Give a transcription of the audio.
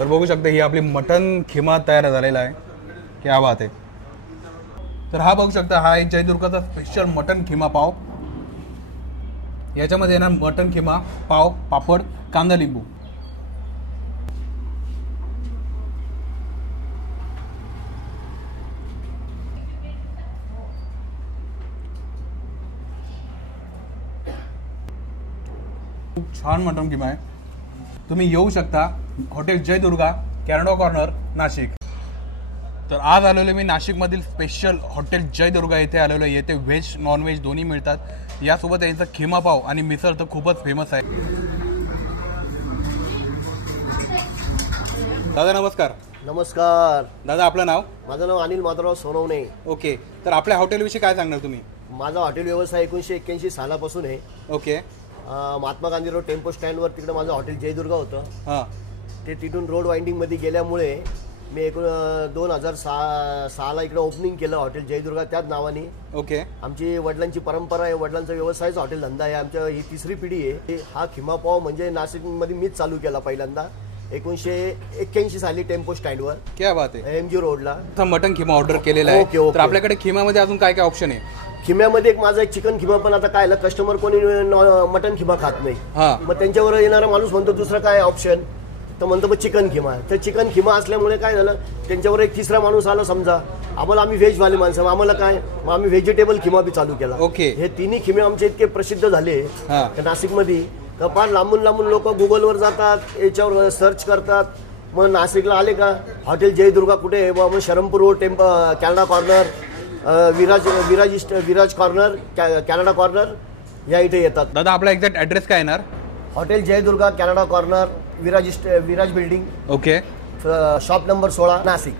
तर बघू शकता ही आपली मटन खिमा तयार झालेला आहे. क्या बात आहे. तर हा बघू शकता हा एक जयदुर्गाचा स्पेशल मटन खिमा पाव. याच्यामध्ये येणार मटन खिमा, पाव, पापड, कांदा, लिंबू. खूप छान मटन खिमा आहे. तुम्ही येऊ शकता hotel Jaydurga, Canada corner, Nashik. तर आज आलेलो मी नाशिकमधील स्पेशल हॉटेल जयदुर्गा येथे आलेलो आहे. येथे व्हेज नॉन व्हेज दोन्ही मिळतात. यासोबत यांचा खिमा पाव आणि मिसळ तर खूपच फेमस आहे. दादा नमस्कार. नमस्कार दादा आपलं नाव? माझं नाव अनिल माधवराव सोनवणे. ओके. तर आपल्या हॉटेलविषयी काय सांगणार तुम्ही? माझा हॉटेल व्यवसाय 1981 सालापासून आहे. Okay. Mahatma Gandhi road tempo स्टँडवर तिकडे माझं हॉटेल जयदुर्गा होतं. हां. ते तिथून रोड वाइंडिंगमध्ये गेल्यामुळे मी 2006ला इकडे ओपनिंग केलं हॉटेल जयदुर्गा त्याच नावाने. ओके. आमची वडिलांची परंपरा आहे, वडिलांचा व्यवसायच हॉटेल धंदा आहे. आमच्या ही तिसरी पिढी आहे. हा खिमा पाव म्हणजे नाशिकमध्ये मीच चालू केला पहिल्यांदा 1981 साली टेम्पो स्टँडवर. क्या बात आहे. MG रोडला मटन खिमा ऑर्डर केलेला आहे. तर आपल्याकडे खिमामध्ये अजून काय काय ऑप्शन आहे? खिम्यामध्ये एक माझा एक चिकन खिमा, पण आता काय कस्टमर कोणी मटन खिमा खात नाही. मग त्यांच्यावर येणारा माणूस म्हणतो दुसरा काय ऑप्शन, तर म्हणतो मग चिकन खिमा. तर चिकन खिमा असल्यामुळे काय झालं, त्यांच्यावर एक तिसरा माणूस आला समजा, आम्हाला आम्ही व्हेजवाले माणसं, आम्हाला काय मग आम्ही व्हेजिटेबल खिमा बी चालू केला. ओके. हे तिन्ही खिमे आमचे इतके प्रसिद्ध झाले नाशिकमध्ये तर फार लांबून लांबून लोक गुगलवर जातात, याच्यावर सर्च करतात. मग नाशिकला आले का हॉटेल जयदुर्गा कुठे आहे, मग Sharampur road Canada corner, Viraj corner, Canada corner या इथे येतात. दादा आपला एक्झॅक्ट ॲड्रेस काय येणार? Hotel Jaydurga, Canada corner, Viraj building. Okay. Shop number 16 Nashik.